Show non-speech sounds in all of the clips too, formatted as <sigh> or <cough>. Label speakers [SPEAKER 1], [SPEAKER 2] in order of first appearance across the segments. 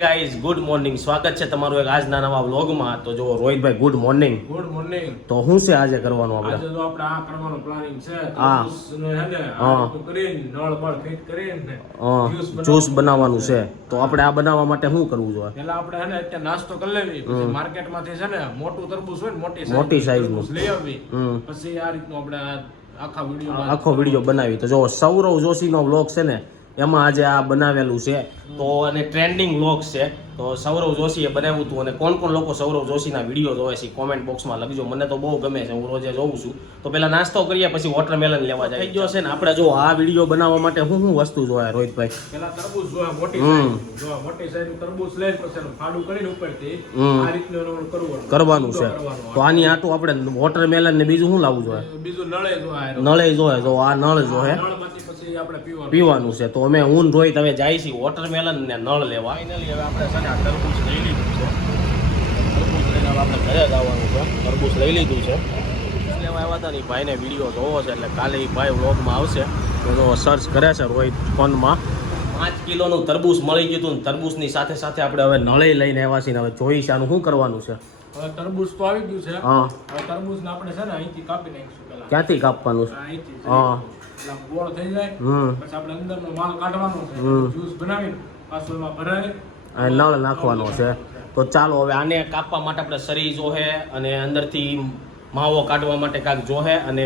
[SPEAKER 1] Guys good morning સ્વાગત છે તમારું એક આજના નવા વ્લોગમાં તો જો રોહિતભાઈ ગુડ મોર્નિંગ
[SPEAKER 2] ગુડ મોર્નિંગ
[SPEAKER 1] તો શું છે આજે કરવાનું
[SPEAKER 2] આજે તો આપણે આ કરવાનો પ્લાનિંગ છે.
[SPEAKER 1] હા.
[SPEAKER 2] કરીને નળ બળ ફિટ કરીને જ્યુસ
[SPEAKER 1] બનાવવાનું છે. તો આપણે આ બનાવવા માટે શું કરવું જોઈએ
[SPEAKER 2] પેલા આપણે હે ને અત્યારે નાસ્તો કરી લેવી. પછી માર્કેટમાંથી છે ને મોટું તરબૂચ હોય ને મોટી
[SPEAKER 1] મોટી
[SPEAKER 2] સાઈઝનું લઈ આવવી. પછી આ રીતનું આપણે આખા વીડિયો
[SPEAKER 1] આખો વીડિયો બનાવી. તો જો સૌરવ જોશીનો વ્લોગ છે ને એમાં આજે આ બનાવેલું છે. તો અને ટ્રેન્ડિંગ લોક છે. તો સૌરવ જોશીએ બનાવ્યું હતું અને કોણ કોણ લોકો સૌરવ જોશીના વીડિયો જોવે છે કોમેન્ટ બોક્સમાં લખજો. મને તો બહુ ગમે છે હું રોજે જોઉં છું. તો પહેલાં નાસ્તો કરીએ પછી વોટરમેલન લેવા જાય. ગયો છે ને આપણે જો આ વીડિયો બનાવવા માટે હું શું વસ્તુ જોયા રોહિતભાઈ?
[SPEAKER 2] પહેલાં તરબૂચ જોયા મોટી
[SPEAKER 1] હમ.
[SPEAKER 2] size મોટી size નું તરબૂચ લઈને પછી ફાડું કરીને ઉપરથી આ રીતનું કરવાનું.
[SPEAKER 1] કરવાનું છે. તો આની આટું આપણે વોટરમેલન ને બીજું શું લાવવું જોઈએ?
[SPEAKER 2] બીજું નળે જોવા
[SPEAKER 1] નળે જોયે તો આ નળ
[SPEAKER 2] પછી આપણે પીવાનું.
[SPEAKER 1] પીવાનું છે. તો અમે હું રોઈ તમે જાય છીએ વોટરમેલન ને નળ લેવા. ફાઇનલી હવે આપણે છે ને આ તરબૂચ લઈ લીધું છે. તરબૂચ લઈને આપણે ઘરે જ આવવાનું છે. તરબૂચ લઈ લીધું છે. તરબૂચ લેવા આવ્યા હતા ને ભાઈને વીડિયો જોવો છે એટલે કાલે એ ભાઈ વ્લોગમાં આવશે. તો સર્ચ કરે છે રોહિત ફોનમાં. પાંચ કિલોનું તરબૂચ મળી ગયું હતું ને તરબૂચની સાથે સાથે આપણે હવે નળે લઈને આવ્યા છીએ હવે જોઈ છે આનું શું કરવાનું છે.
[SPEAKER 2] હવે તરબૂચ તો આવી ગયું છે.
[SPEAKER 1] હા.
[SPEAKER 2] હવે આપણે છે ને અહીંથી કાપી નાખીશું
[SPEAKER 1] ક્યાંથી કાપવાનું છે?
[SPEAKER 2] છે.
[SPEAKER 1] હા.
[SPEAKER 2] ગોળ થઈ જાય. પછી આપણે અંદરનો માલ કાઢવાનો છે. જ્યુસ બનાવીને પાછું એમાં ભરાય.
[SPEAKER 1] આ નળ નાખવાનો છે. તો ચાલો હવે આને કાપવા માટે આપણે શરીર જોહે અને અંદરથી માવો કાઢવા માટે કાંક જોહે અને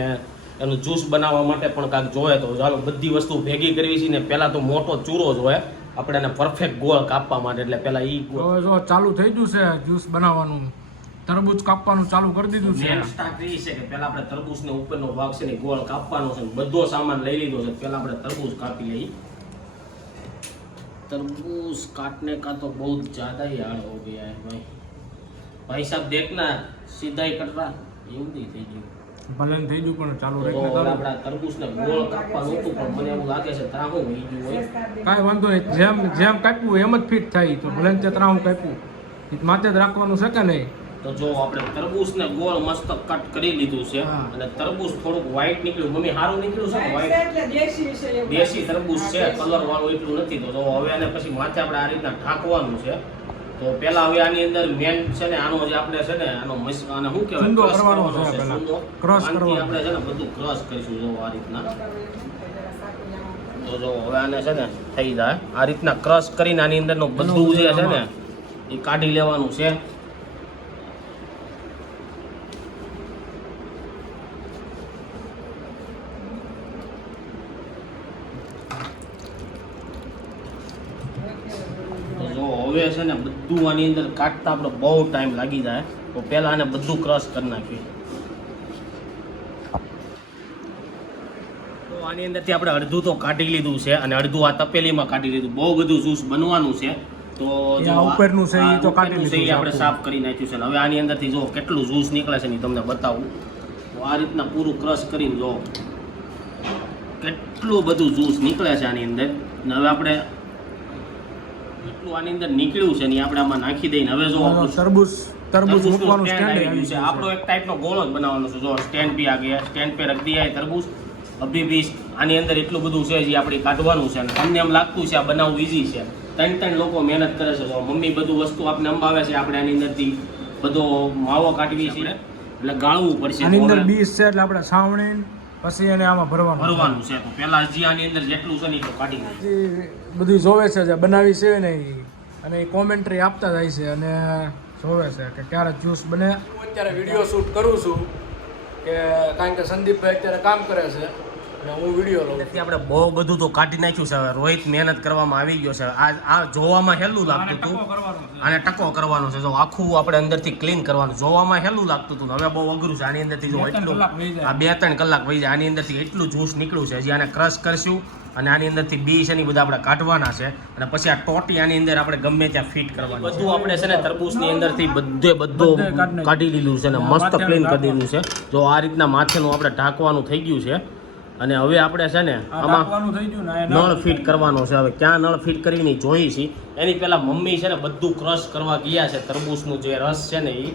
[SPEAKER 1] એનું જ્યુસ બનાવવા માટે પણ કાંક જોહે. તો ચાલો બધી વસ્તુ ભેગી કરવી છે ને પહેલાં તો મોટો ચૂરો જોહે. આપણે એને પરફેક્ટ ગોળ કાપવા માટે. એટલે પહેલાં
[SPEAKER 2] એ ચાલુ થઈ ગયું છે જ્યુસ બનાવવાનું. તરબૂચ કાપવાનું ચાલુ કરી દીધું છે
[SPEAKER 1] મેન સ્ટાર્ટ એ છે કે પહેલાં આપણે તરબૂચને ઉપરનો ભાગ છે ને ગોળ કાપવાનો છે ને બધો સામાન લઈ લીધો છે પહેલાં આપણે તરબૂચ કાપી લઈએ तरबूज काटने का तो बहुत ज्यादा ही हार्ड हो गया है भाई भाई साहब देखना सीधा ही कट रहा એવું નહીં થઈ ગયું
[SPEAKER 2] ભલે ને થઈ ગયું પણ ચાલુ
[SPEAKER 1] તો
[SPEAKER 2] રાખીને ચાલુ.
[SPEAKER 1] આપણા તરબૂચને ગોળ કાપવાનું હતું પણ મને એવું લાગે છે ત્રાહું વહી ગયું હોય
[SPEAKER 2] કાંઈ વાંધો નહીં જેમ જેમ કાપ્યું એમ જ ફિટ થાય તો ભલે ને તે ત્રાહું કાપ્યું એ માથે જ રાખવાનું છે કે નહીં
[SPEAKER 1] તો જો આપણે તરબૂચને ગોળ મસ્ત કટ કરી લીધું છે
[SPEAKER 2] હા.
[SPEAKER 1] અને તરબૂચ થોડુંક વ્હાઈટ નીકળ્યું. મમ્મી સારું નીકળ્યું છે વ્હાઈટ
[SPEAKER 3] દેશી
[SPEAKER 1] તરબૂચ છે કલર વાળું એટલું નથી. તો હવે આને પછી માથે આપણે આ રીતના ઢાંકવાનું છે. તો પેલા હવે આની અંદર મેન છે ને આનો જે આપણે છે ને આનો મસ આને શું કહેવાય?
[SPEAKER 2] ચૂંદો કરવાનો
[SPEAKER 1] કરવાનો
[SPEAKER 2] છે પહેલા.
[SPEAKER 1] ચૂંદો.
[SPEAKER 2] કરવાનો.
[SPEAKER 1] આપણે છે ને બધું ક્રશ કરીશું જો આ રીતના. તો જો હવે આને છે ને થઈ જાય. આ રીતના ક્રશ કરીને આની અંદરનું બધું જે છે ને એ કાઢી લેવાનું છે તો જો હવે છે ને બધું આની અંદર કાઢતા આપણે બહુ ટાઈમ લાગી જાય. તો પહેલાં આને બધું ક્રશ કરી નાખીએ. તો આની અંદરથી આપણે અડધું તો કાઢી લીધું છે અને અડધું આ તપેલીમાં કાઢી લીધું. બહુ બધું જ્યુસ બનવાનું છે. તો જો
[SPEAKER 2] ઉપરનું છે એ તો કાઢી લીધું છે
[SPEAKER 1] આપણે સાફ કરી નાખ્યું છે. હવે આની અંદરથી જો કેટલું જ્યુસ નીકળે છે ને તમને બતાવું. તો આ રીતના પૂરું ક્રશ કરીને જો કેટલું બધું જ્યુસ નીકળે છે આની અંદર. અને હવે આપણે એટલું આની અંદર નીકળ્યું છે ને આપણે આમાં નાખી દઈને. હવે જો આપણું
[SPEAKER 2] તરબૂચ તરબૂચ મૂકવાનું સ્ટેન્ડ
[SPEAKER 1] આવી ગયું છે. આપણો એક ટાઈપનો ગોળો જ બનાવવાનો છે. જો સ્ટેન્ડ બી આ ગયા સ્ટેન્ડ પે રખ દિયા તરબૂચ અભી બી આની અંદર એટલું બધું છે જે આપણે કાઢવાનું છે. અને તમને એમ લાગતું છે આ બનાવવું ઈઝી છે. ત્રણ ત્રણ લોકો મહેનત કરે છે. જો મમ્મી બધું વસ્તુ આપણે અંબાવે છે આપણે આની અંદરથી બધો માવો કાઢવી છે. એટલે ગાળવું પડશે
[SPEAKER 2] આની અંદર. બીજ છે એટલે આપણે સાવણી પછી એને આમાં ભરવાનું
[SPEAKER 1] ભરવાનું છે. તો પહેલા આની અંદર જેટલું છે ને એ તો કાઢી નાખીએ.
[SPEAKER 2] બધું જોવે છે જે બનાવી છે ને અને એ કોમેન્ટ્રી આપતા જાય છે અને જોવે છે કે ક્યારે જ્યુસ બને. હું અત્યારે વીડિયો શૂટ કરું છું કે કારણ કે સંદીપભાઈ અત્યારે કામ કરે છે. હું વીડિયો લઉં
[SPEAKER 1] તેથી આપણે બહુ બધું તો કાઢી નાખ્યું છે. હવે રોહિત મહેનત કરવામાં આવી ગયો છે. આ આ જોવામાં હેલું લાગતું હતું. આને ટકો કરવાનો છે. જો આખું આપણે અંદરથી ક્લીન કરવાનું. જોવામાં હેલું લાગતું હતું હવે બહુ અઘરું છે. આની અંદરથી જો એટલું
[SPEAKER 2] કલાક વહી જાય.
[SPEAKER 1] આ બે ત્રણ કલાક વહી જાય. આની અંદરથી એટલું જ્યુસ નીકળ્યું છે. હજી આને ક્રશ કરશું અને આની અંદરથી બી છે ને બધા આપણે કાઢવાના છે. અને પછી આ ટોટી આની અંદર આપણે ગમે ત્યાં ફિટ કરવાનું બધું આપણે છે ને તરબૂચની અંદરથી બધે બધું
[SPEAKER 2] કાઢી
[SPEAKER 1] લીધું છે અને મસ્ત ક્લીન કરી. દીધું છે. જો આ રીતના માથેનું આપણે ઢાંકવાનું થઈ ગયું છે. અને હવે આપણે છે ને આમાં નળ ફિટ કરવાનો છે. હવે ક્યાં નળ ફિટ કરીને જોઈ છે. એની પહેલા મમ્મી છે ને બધું ક્રશ કરવા ગયા છે. તરબૂચનું જે રસ છે ને એ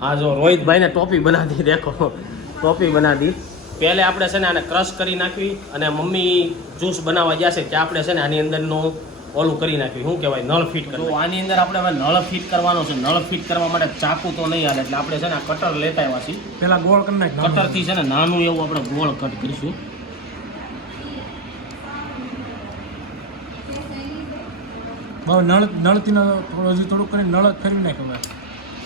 [SPEAKER 1] હા જો રોહિતભાઈને ટોપી બનાવી દી દેખો. ટોપી બનાવી પહેલે આપણે છે ને આને ક્રશ કરી નાખવી અને મમ્મી જ્યુસ બનાવવા ગયા છે. ત્યાં આપણે છે ને આની અંદરનું ઓલું કરી નાખ્યું. શું કહેવાય? નળ ફિટ કરવું આની અંદર આપણે હવે નળ ફિટ કરવાનો છે. નળ ફિટ કરવા માટે ચાકુ તો નહીં હાલે. એટલે આપણે છે ને આ કટર લેતા આવ્યા છીએ.
[SPEAKER 2] પેલા ગોળ કરી નાખ
[SPEAKER 1] કટરથી છે ને નાનું એવું આપણે ગોળ કટ કરીશું.
[SPEAKER 2] બહુ નળ નળથી થોડું હજી થોડુંક કરીને નળ ફેરવી નાખ હવે.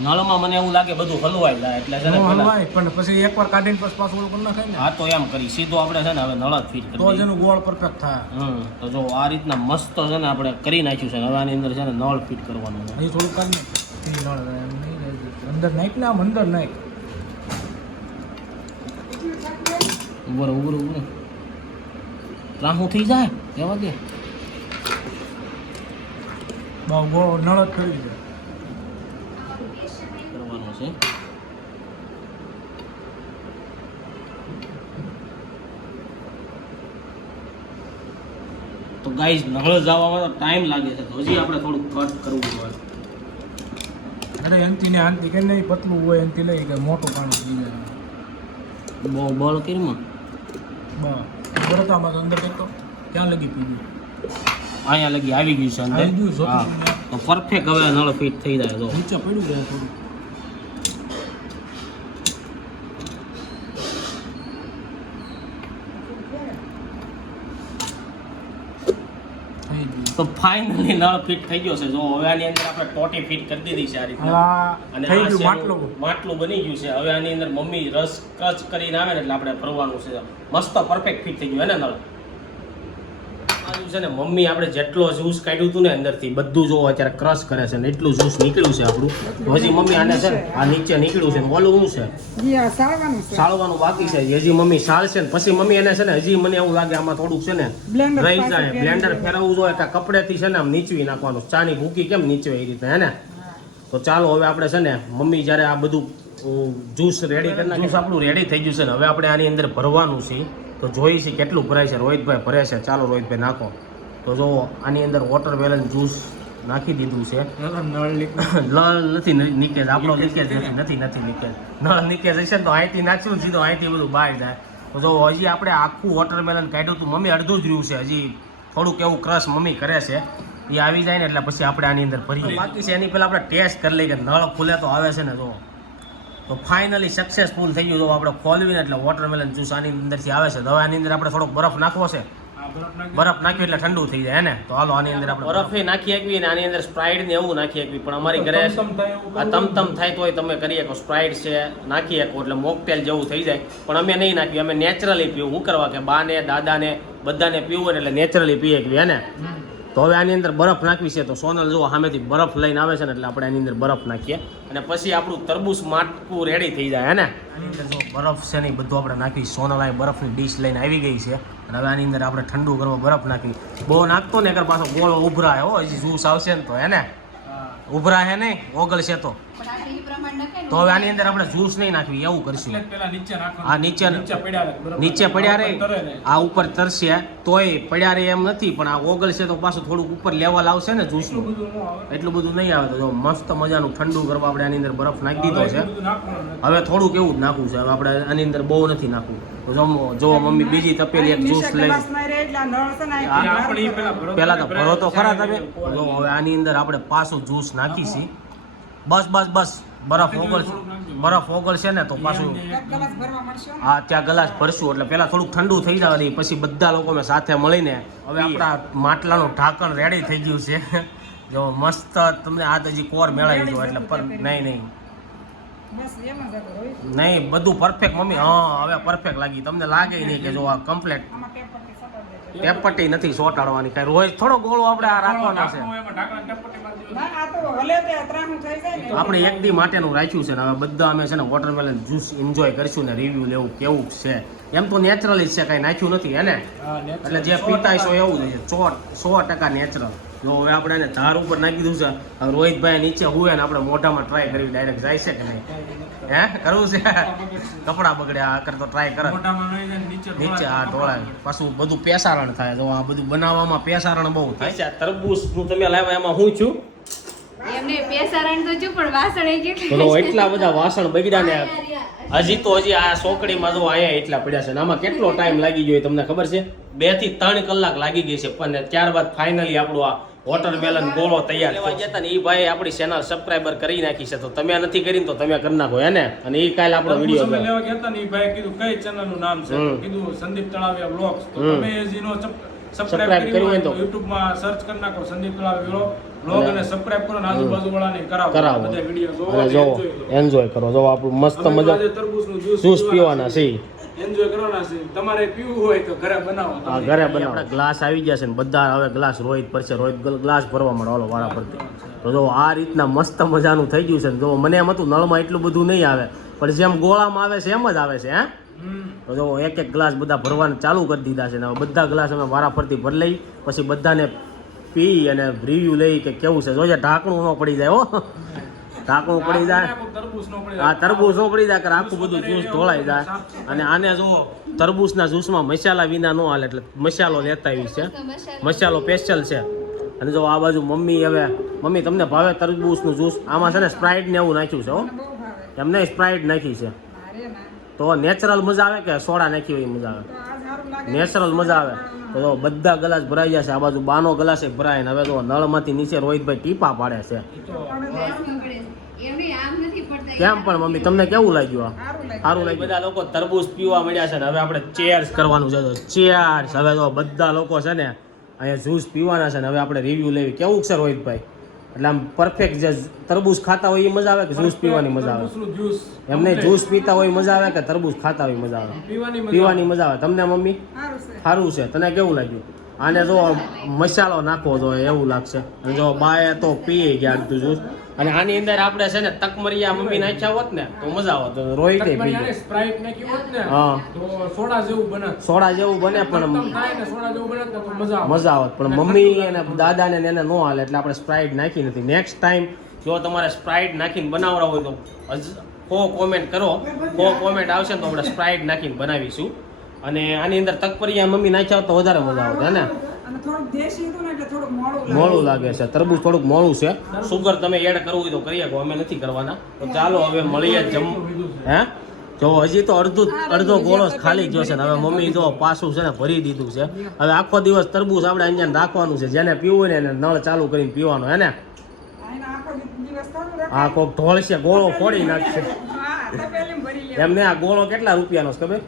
[SPEAKER 1] નળમાં મને એવું લાગે બધું હલવાઈ જાય એટલે છે ને
[SPEAKER 2] હલવાય પણ પછી એકવાર કાઢીને પછી પાછું ઓલું કરી નાખાય ને.
[SPEAKER 1] હા તો એમ કરી. સીધો આપણે છે ને હવે નળ જ ફિટ
[SPEAKER 2] તો જેનું ગોળ પરફેક્ટ થાય.
[SPEAKER 1] હમ તો જો આ રીતના મસ્ત છે ને આપણે કરી નાખ્યું છે હવે આની અંદર છે ને નળ ફિટ કરવાનું અહીં
[SPEAKER 2] થોડું કર ને નાખ. અંદર નાખ ને આમ અંદર નાખ.
[SPEAKER 1] ઉભર ઉભર ઉભર ત્રાહું થઈ જાય? એવા દે.
[SPEAKER 2] બહુ ગોળ નળ જ ફેરવી દે
[SPEAKER 1] છે. તો ગાઈસ નળ જવામાં તો ટાઈમ લાગે છે. તો હજી આપણે થોડુંક કટ કરવું હોય.
[SPEAKER 2] અરે એનથી ને આનથી કે નહીં? પતલું હોય એનથી લઈ કે મોટું પાણી પીવે
[SPEAKER 1] બહુ બળ કરીમાં
[SPEAKER 2] બસ. બરતામાં તો અંદર કંઈક ક્યાં લગી પીવી
[SPEAKER 1] અહીંયા લગી આવી ગયું છે અંદર.
[SPEAKER 2] આવી ગયું.
[SPEAKER 1] તો પરફેક્ટ હવે નળ ફિટ થઈ જાય તો.
[SPEAKER 2] નીચે પડ્યું જાય થોડું થઈ ગયું
[SPEAKER 1] તો ફાઇનલી નળ ફિટ થઈ ગયો છે. જો હવે આની અંદર આપણે ટોટી ફિટ કરી દીધી છે આ રીતના. અને
[SPEAKER 2] થઈ ગયું માટલું.
[SPEAKER 1] માટલું બની ગયું છે. હવે આની અંદર મમ્મી રસ કચ કરીને આવે ને એટલે આપણે ભરવાનું છે. મસ્ત પરફેક્ટ ફિટ થઈ ગયું હે ને નળ? છે ને મમ્મી આપણે જેટલો જ્યુસ કાઢ્યું હતું ને અંદરથી બધું જો અત્યારે ક્રશ કરે છે ને એટલું જ્યુસ નીકળ્યું છે આપણું. હજી મમ્મી આને છે આ નીચે નીકળ્યું છે ને ઓલું શું છે?
[SPEAKER 3] સાળવાનું
[SPEAKER 1] બાકી છે. હજી મમ્મી સાળશે ને પછી મમ્મી એને છે ને હજી મને એવું લાગે આમાં થોડુંક છે ને રહી જાય. બ્લેન્ડર. ફેરવવું જોઈએ કે કપડેથી છે ને આમ નીચવી નાખવાનું. ચાની ભૂકી કેમ નીચવે એ રીતે હે ને? તો ચાલો હવે આપણે છે ને મમ્મી જ્યારે આ બધું જ્યુસ રેડી કરી જ્યુસ આપણું રેડી થઈ ગયું છે ને હવે આપણે આની અંદર ભરવાનું છે. તો જોઈ છે કેટલું ભરાય છે. રોહિતભાઈ ભરે છે. ચાલો રોહિતભાઈ નાખો. તો જો આની અંદર વોટરમેલન જ્યુસ નાખી દીધું છે.
[SPEAKER 2] નળ <laughs>
[SPEAKER 1] નથી નીકેજ આપણો લીકેજ નથી નથી નીકેજ નળ નીકેજ હશે ને તો અહીંથી નાખ્યું સીધો અહીંથી બધું બહાર જાય. તો જો હજી આપણે આખું વોટરમેલન કાઢ્યું હતું. મમ્મી અડધું જ રહ્યું છે. હજી થોડુંક એવું ક્રશ મમ્મી કરે છે. એ આવી જાય ને એટલે પછી આપણે આની અંદર ભરીએ. બાકી છે એની પહેલાં આપણે ટેસ્ટ કરી લઈએ કે નળ ખુલે તો આવે છે ને જો. તો ફાઇનલી સક્સેસફુલ થઈ ગયું તો આપણે ખોલવીને એટલે વોટરમેલન જ્યુસ આની અંદરથી આવે છે. તો હવે આની અંદર આપણે થોડોક બરફ નાખવો છે.
[SPEAKER 2] બરફ નાખી
[SPEAKER 1] નાખ્યું એટલે ઠંડુ થઈ જાય હે ને? તો હાલો આની અંદર આપણે બરફ નાખી શકીએ ને આની અંદર સ્પ્રાઇડ ને એવું નાખી શકીએ પણ અમારી ઘરે આ તમ તમ થાય તોય તમે કરી શકો. સ્પ્રાઇડ છે નાખી શકો. એટલે મોકટેલ જેવું થઈ જાય. પણ અમે નહીં નાખ્યું. અમે નેચરલી પીવું. શું કરવા કે બાને દાદાને બધાને પીવું એટલે નેચરલી પીએ કે હે ને? તો હવે આની અંદર બરફ નાખવી છે તો સોનલ જો સામેથી બરફ લઈને આવે છે ને એટલે આપણે આની અંદર બરફ નાખીએ. અને પછી આપણું તરબૂચ માટકું રેડી થઈ જાય હે ને? આની અંદર જો બરફ છે ને બધું આપણે નાખી સોનલ આ બરફની ડીશ લઈને આવી ગઈ છે. અને હવે આની અંદર આપણે ઠંડુ કરવા બરફ નાખી. બહુ નાખતો ને એકર પાછો ગોળો ઉભરાય હો હજી જૂસ આવશે ને તો હે ને? ઉભરાય હે નહીં ઓગળશે તો. તો હવે આની અંદર આપણે જ્યુસ નહીં નાખવી એવું કરશું. આ નીચે
[SPEAKER 2] નીચે પડ્યા
[SPEAKER 1] રે આ ઉપર તરશે તોય પડ્યા રે એમ નથી પણ આ ઓગળશે તો પાછું થોડુંક ઉપર લેવલ આવશે ને જ્યુસનું
[SPEAKER 2] એટલું બધું
[SPEAKER 1] નહીં આવે તો મસ્ત મજાનું ઠંડુ કરવા આપણે આની અંદર બરફ નાખી દીધો છે. હવે થોડુંક એવું જ નાખવું છે હવે આપણે આની અંદર બહુ નથી નાખવું. તો જો જો મમ્મી બીજી તપેલી એક જ્યુસ લઈ.
[SPEAKER 2] પેલા
[SPEAKER 1] તો ભરો તો ખરા તમે. જો હવે આની અંદર આપણે પાછું જ્યુસ નાખીશી. બસ બસ બસ. બરફ ઓગળ બરફ ઓગળશે ને તો પાછું. હા. ત્યાં ગ્લાસ ભરશું. એટલે પેલા થોડુંક ઠંડુ થઈ જવાની પછી બધા લોકો સાથે મળીને હવે આપણા માટલાનું ઢાંકણ રેડી થઈ ગયું છે. જો મસ્ત તમને આ હજી કોર મેળાવી દો એટલે પર નહીં નહીં.
[SPEAKER 3] બસ એમ જ હતું, રોહિત.
[SPEAKER 1] નહીં બધું પરફેક્ટ મમ્મી. હા હવે પરફેક્ટ લાગી. તમને લાગે નહીં કે જો આ કમ્પ્લેટ. ટેપટ્ટી નથી સોટાડવાની કાંઈ. રોજ થોડો ગોળો આપણે આ રાખવાના છે. આપણે એક દી માટેનું રાખ્યું છે ને હવે બધા અમે છે ને વોટરમેલન જ્યુસ એન્જોય કરીશું ને રિવ્યુ લેવું કેવું છે. એમ તો નેચરલી જ છે કાંઈ નાખ્યું નથી હે ને? એટલે જે પીતા છો એવું જ છે સો સો ટકા નેચરલ જો હવે આપણે એને ધાર ઉપર નાખી દીધું છે રોહિતભાઈ નીચે હુએ ને આપણે મોઢામાં ટ્રાય કરવી ડાયરેક્ટ જાય છે કે નહીં? હે કરવું છે? <laughs> કપડા બગડ્યા આ કરતો ટ્રાય કરે.
[SPEAKER 2] મોઢામાં નહીં જાય, નીચે
[SPEAKER 1] નીચે આ ઢોળાય પાછું બધું પેસારણ થાય. તો આ બધું બનાવવામાં પેસારણ બહુ થાય. તરબૂચ હું તમે લાવ્યા એમાં હું છું?
[SPEAKER 4] એમને પેસારણ તો છું પણ વાસણ એ કેટલા
[SPEAKER 1] એટલા બધા વાસણ બગડ્યા ને. હજી તો હજી આ સોકડીમાં જો અહીંયા એટલા પડ્યા છે. આમાં કેટલો ટાઈમ લાગી ગયો તમને ખબર છે? બેથી ત્રણ કલાક લાગી ગઈ છે પણ ત્યારબાદ ફાઇનલી આપણું આ વોટરમેલન ગોળો તૈયાર લેવા ગયા ને એ ભાઈ આપણી ચેનલ સબસ્ક્રાઇબર કરી નાખી છે તો તમે નથી કરીને તો તમે કરી નાખો એને અને એ કાલે આપણો વીડિયો
[SPEAKER 2] લેવા ગયા હતા ને એ ભાઈ કીધું કઈ ચેનલનું નામ છે? કીધું સંદીપ તળાવિયા વ્લોગ્સ તો. તમે જેનો
[SPEAKER 1] Subscribe
[SPEAKER 2] સબસ્ક્રાઇબ
[SPEAKER 1] કર્યું હોય તો
[SPEAKER 2] તો. YouTube માં સર્ચ કરી નાખો સંદીપ તળાવ વ્લોગ
[SPEAKER 1] બ્લોગ
[SPEAKER 2] અને સબસ્ક્રાઇબ કરો અને આજુબાજુ વાળાને કરાવો.
[SPEAKER 1] કરાવો.
[SPEAKER 2] બધા વીડિયો
[SPEAKER 1] અને જો એન્જોય કરો. જો આપણું મસ્ત મજા
[SPEAKER 2] તરબૂચનું જ્યુસ
[SPEAKER 1] જ્યુસ પીવાના છે
[SPEAKER 2] એન્જોય કરવાના છે તમારે પીવું હોય તો ઘરે બનાવો.
[SPEAKER 1] આ ઘરે બનાવો. ગ્લાસ આવી ગયા છે ને બધા હવે ગ્લાસ રોહિત પડશે રોહિત ગ્લાસ ભરવા મળે. ઓલો વાળા પરથી. તો જો આ રીતના મસ્ત મજાનું થઈ ગયું છે ને જો મને એમ હતું નળમાં એટલું બધું નહીં આવે પણ જેમ ગોળામાં આવે છે એમ જ આવે છે હે. તો જો એક એક ગ્લાસ બધા ભરવાનું ચાલુ કરી દીધા છે ને હવે બધા ગ્લાસ અમે વારાફરતી ભરી લઈ પછી બધાને પી અને રિવ્યુ લઈ કે કેવું છે. જોજે ઢાંકણું ન પડી જાય હો. ઢાંકણું પડી જાય.
[SPEAKER 2] આ તરબૂચ નો પડે.
[SPEAKER 1] આ તરબૂચ ન પડી જાય કે આખું બધું જ્યુસ ઢોળાઈ જાય. અને આને જો તરબૂચના જ્યુસમાં મસાલા વિના ન હાલે એટલે મસાલો લેતા આવી છે. મસાલો સ્પેશિયલ છે. અને જો આ બાજુ મમ્મી હવે મમ્મી તમને ભાવે તરબૂચનું જ્યુસ? આમાં છે ને સ્પ્રાઇટ ને એવું નાખ્યું છે હો. એમને સ્પ્રાઇટ નાખી છે. તો નેચરલ મજા આવે કે સોડા નાખી હોય એ મજા આવે?
[SPEAKER 3] તો
[SPEAKER 1] નેચરલ મજા આવે. તો જો બધા ગ્લાસ ભરાઈ જશે આ બાજુ બાનો ગ્લાસ ભરાય ને હવે તો નળમાંથી નીચે રોહિતભાઈ ટીપા પાડે છે. કેમ પણ મમ્મી તમને કેવું લાગ્યું આ?
[SPEAKER 3] સારું લાગે
[SPEAKER 1] લાગ્યું. બધા લોકો તરબૂચ પીવા મળ્યા છે ને હવે આપણે ચેર્સ કરવાનું છે. ચેર્સ હવે તો બધા લોકો છે ને અહીંયા જ્યુસ પીવાના છે ને હવે આપણે રિવ્યુ લેવી. કેવું છે રોહિતભાઈ? એટલે આમ પરફેક્ટ જે તરબૂચ ખાતા હોય એ મજા આવે કે જ્યુસ પીવાની મજા આવે? એમને જ્યુસ પીતા હોય મજા આવે કે તરબૂચ ખાતા હોય મજા આવે?
[SPEAKER 2] પીવાની મજા
[SPEAKER 1] આવે. તમને મમ્મી?
[SPEAKER 3] સારું છે.
[SPEAKER 1] તને કેવું લાગ્યું? આને જો મસાલો નાખવો જોઈએ એવું લાગશે. અને જો બાએ તો પી ગયા જ્યુસ. અને આની અંદર આપણે છે ને તકમરિયા મમ્મી નાખ્યા હોત ને તો મજા આવત.
[SPEAKER 2] રોઈ
[SPEAKER 1] દે
[SPEAKER 2] સ્પ્રાઇટ નાખી હોત ને
[SPEAKER 1] હા.
[SPEAKER 2] તો સોડા જેવું બને.
[SPEAKER 1] સોડા જેવું બને પણ
[SPEAKER 2] સોડા જેવું બને તો મજા
[SPEAKER 1] મજા આવત. પણ મમ્મી અને દાદાને ને એને નો હાલે એટલે આપણે સ્પ્રાઇટ નાખી નથી. નેક્સ્ટ ટાઈમ જો તમારે સ્પ્રાઇટ નાખીને બનાવવા હોય તો કો કોમેન્ટ કરો. કો કોમેન્ટ આવશે ને તો આપણે સ્પ્રાઇટ નાખીને બનાવીશું. અને આની અંદર તકપરિયા મમ્મી નાખ્યા હોત તો વધારે મજા આવત હે ને?
[SPEAKER 3] મોડું લાગે.
[SPEAKER 1] છે. તરબૂચ થોડુંક મોડું છે. સુગર તમે એડ કરવું હોય તો કરી શકો. અમે નથી કરવાના. તો ચાલો હવે મળીએ જમ હે? જો હજી તો અડધું અડધો ગોળો જ ખાલી ગયો છે ને. હવે મમ્મી જો પાછું છે ને ભરી દીધું છે. હવે આખો દિવસ તરબૂચ આપણે અહીંયા રાખવાનું છે. જેને પીવું હોય ને એને નળ ચાલુ કરીને પીવાનો હે ને?
[SPEAKER 3] હા.
[SPEAKER 1] કોક ઢોળશે ગોળો ફોડી નાખશે.
[SPEAKER 3] હા તો પેલી ભરી લે
[SPEAKER 1] એમને આ ગોળો કેટલા રૂપિયાનો છે ખબર?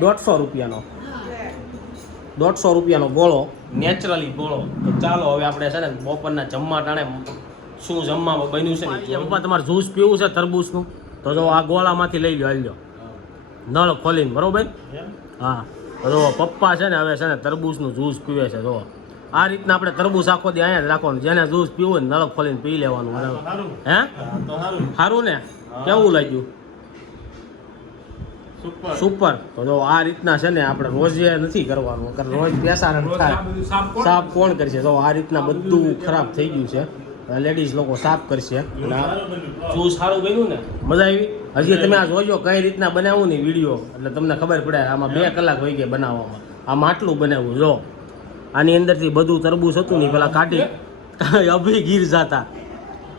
[SPEAKER 1] દોઢસો રૂપિયાનો. દોઢસો રૂપિયાનો ગોળો. નેચરલી ગોળો. તો ચાલો હવે આપણે છે ને બપોરના જમવા ટાણે શું જમવામાં બન્યું છે ને જમવા તમારે જ્યુસ પીવું છે તરબૂચનું. તો જો આ ગોળામાંથી લઈ લો હાલ લો નળ ખોલીને બરોબર? હા. જો પપ્પા છે ને હવે છે ને તરબૂચનું જ્યુસ પીવે છે જો. આ રીતના આપણે તરબૂચ આખો દી અહીંયા જ રાખવાનું. જેને જ્યુસ પીવું હોય ને નળ ખોલીને પી લેવાનું હે સારું ને? કેવું લાગ્યું? સુપર. તો જો આ રીતના છે ને આપણે રોજે નથી કરવાનું કારણ રોજ પૈસા થાય.
[SPEAKER 2] સાફ કોણ
[SPEAKER 1] કરશે? તો આ રીતના બધું ખરાબ થઈ ગયું છે. લેડીઝ લોકો સાફ કરશે. જ્યુસ સારું બન્યું. ને? મજા આવી? હજી તમે આ જોજો કઈ રીતના બનાવવું ને વીડિયો. એટલે તમને ખબર પડે આમાં બે કલાક હોય ગયા બનાવવામાં. આમાં આટલું બનાવ્યું જો. આની અંદરથી બધું તરબૂચ હતું ને પેલા કાઢી <laughs> અભી ગીર જાતા.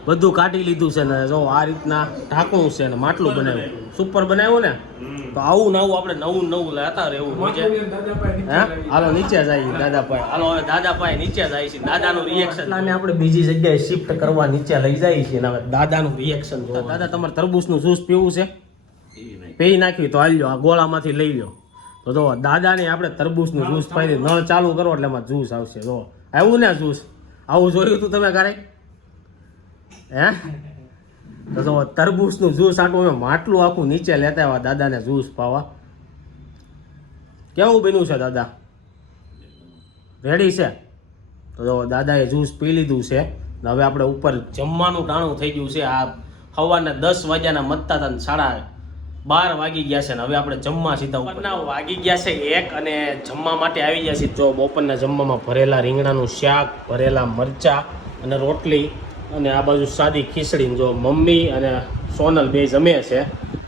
[SPEAKER 1] બધું કાઢી લીધું છે ને જો આ રીતના ઢાંકણું છે ને માટલું બનાવ્યું. સુપર બનાવ્યું ને? તો આવું નવું આપણે નવું નવું લેતા રહેવું.
[SPEAKER 2] નીચે
[SPEAKER 1] હે? હાલો નીચે જાય દાદા ભાઈ હાલો હવે દાદા ભાઈ નીચે જાય છે. દાદાનું રિએક્શન ને આપણે બીજી જગ્યાએ શિફ્ટ કરવા નીચે લઈ જાય છે ને હવે દાદાનું રિએક્શન દાદા તમારે તરબૂચનું જ્યુસ પીવું છે? પી નાખ્યું તો હાલ્યો. આ ગોળામાંથી લઈ લો તો જો દાદાને આપણે તરબૂચનું જ્યુસ પાઈ નળ ચાલુ કરો એટલે એમાં જ્યુસ આવશે. જો આવ્યું ને જ્યુસ આવું જોયું તું તમે ક્યારે હે? તો જો તરબૂચનું જ્યુસ આટલું અમે માટલું આખું નીચે લેતા આવ્યા દાદાને જ્યુસ પાવા. કેવું બન્યું છે દાદા? રેડી છે? તો જો દાદાએ જ્યુસ પી લીધું છે. ને હવે આપણે ઉપર જમવાનું ટાણું થઈ ગયું છે. આ સવારના દસ વાગ્યાના મતતા હતા ને સાડા બાર વાગી ગયા છે ને હવે આપણે જમવા સીધા ઉપરના વાગી ગયા છે એક અને જમવા માટે આવી ગયા છે. જો બપોરના જમવામાં ભરેલા રીંગણાનું શાક, ભરેલા મરચા અને રોટલી. અને આ બાજુ સાદી ખીચડી જો મમ્મી અને સોનલ બે જમે છે.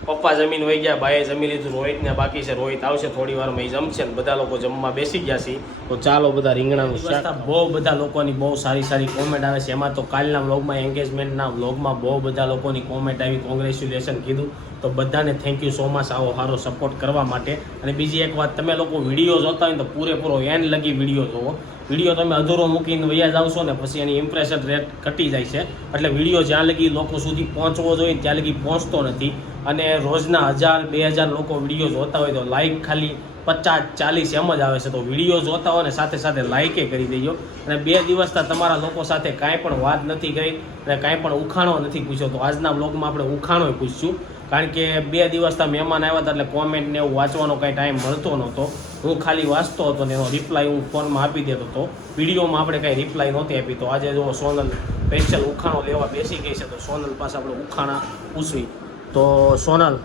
[SPEAKER 1] પપ્પા જમીન વહી ગયા ભાઈએ જમી લીધું રોહિતને બાકી છે. રોહિત આવશે થોડી વારમાં એ જમશે ને બધા લોકો જમવા બેસી ગયા છે. તો ચાલો બધા રીંગણાનું શાક. બહુ બધા લોકોની બહુ સારી સારી કોમેન્ટ આવે છે. એમાં તો કાલના વ્લોગમાં એન્ગેજમેન્ટના વ્લોગમાં બહુ બધા લોકોની કોમેન્ટ આવી. કોંગ્રેચ્યુલેશન કીધું. તો બધાને થેન્ક યુ સો મચ આવો સારો સપોર્ટ કરવા માટે. અને બીજી એક વાત તમે લોકો વીડિયો જોતા હોય ને તો પૂરેપૂરો એન લગી વીડિયો જોવો. વીડિયો તમે અધૂરો મૂકીને વૈયા જાવશો ને પછી એની ઇમ્પ્રેશન રેટ ઘટી જાય છે. એટલે વીડિયો જ્યાં લગી લોકો સુધી પહોંચવો જોઈએ ત્યાં લગી પહોંચતો નથી. અને રોજના હજાર, બે હજાર લોકો વીડિયો જોતા હોય તો લાઇક ખાલી પચાસ, ચાલીસ એમ જ આવે છે. તો વીડિયો જોતા હોય ને સાથે સાથે લાઇકે કરી દેજો. અને બે દિવસના તમારા લોકો સાથે કાંઈ પણ વાત નથી કરી અને કાંઈ પણ ઉખાણો નથી પૂછ્યો. તો આજના બ્લોગમાં આપણે ઉખાણો પૂછ્યું કારણ કે બે દિવસના મહેમાન આવ્યા હતા એટલે કોમેન્ટ ને એવું વાંચવાનો કાંઈ ટાઈમ મળતો નહોતો. હું ખાલી વાંચતો હતો ને એનો રિપ્લાય હું ફોનમાં આપી દેતો હતો. વિડીયોમાં આપણે કાંઈ રિપ્લાય નહોતી આપી. તો આજે જો સોનલ સ્પેશિયલ ઉખાણો લેવા બેસી ગઈ છે તો સોનલ પાસે આપણે ઉખાણા પૂછવી. તો સોનલ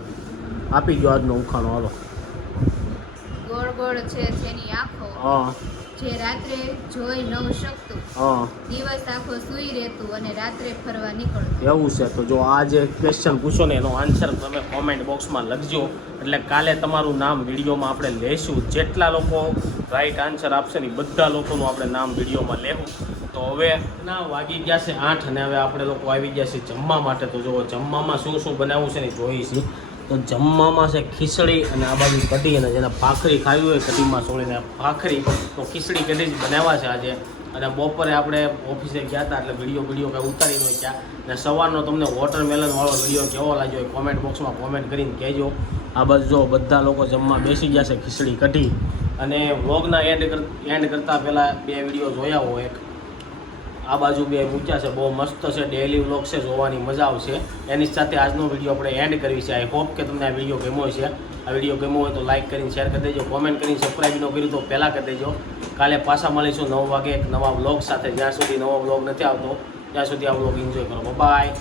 [SPEAKER 1] આપી ગયો આજનો ઉખાણો હાલો.
[SPEAKER 4] ગોળ ગોળ છે જેની આંખો.
[SPEAKER 1] હા.
[SPEAKER 4] જે રાત્રે જોઈ ન શકતું. દિવસ આખો સૂઈ રહેતું અને રાત્રે ફરવા નીકળતું.
[SPEAKER 1] એવું છે. તો જો આ જે ક્વેશ્ચન પૂછો ને એનો આન્સર તમે કોમેન્ટ બોક્સમાં લખજો. એટલે કાલે તમારું નામ વિડીયોમાં આપણે લેશું. જેટલા લોકો રાઈટ આન્સર આપશે ને બધા લોકોનું આપણે નામ વિડીયોમાં લેવું. તો હવે ના વાગી ગયા છે આઠ અને હવે આપણે લોકો આવી ગયા છે જમવા માટે. તો જો જમવામાં શું શું બનાવવું છે ને જોઈશું તો જમવામાં છે ખીચડી અને આ બાજુ કઢી અને જેને ભાખરી ખાવી હોય કઢીમાં સોળીને ભાખરી, તો ખીચડી કઢી જ બનાવ્યા છે આજે. અને બપોરે આપણે ઓફિસે ગયા હતા એટલે વીડિયો વીડિયો કાંઈ ઉતારી ન ગયા અને સવારનો તમને વોટરમેલનવાળો વીડિયો કેવો લાગ્યો એ કોમેન્ટ બોક્સમાં કોમેન્ટ કરીને કહેજો. આ બાજુ બધા લોકો જમવા બેસી ગયા છે ખીચડી કઢી. અને વ્લોગના એન્ડ કર એન્ડ કરતાં પહેલાં બે વીડિયો જોયા હોય એક. આ બાજુ બે મૂક્યા છે. બહુ મસ્ત છે. ડેલી વ્લોગ છે. જોવાની મજા આવશે. એની સાથે આજનો વીડિયો આપણે એન્ડ કરવી છે. આઈ હોપ કે તમને આ વીડિયો ગમ્યો છે આ વીડિયો ગમ્યો હોય તો લાઇક કરીને શેર કરી દેજો. કોમેન્ટ કરીને સબસ્ક્રાઈબ ન કર્યું તો પહેલાં કરી દેજો. કાલે પાછા મળીશું નવ વાગે એક નવા વ્લોગ સાથે. જ્યાં સુધી નવો વ્લોગ નથી આવતો, ત્યાં સુધી આ વ્લોગ એન્જોય કરો. બાય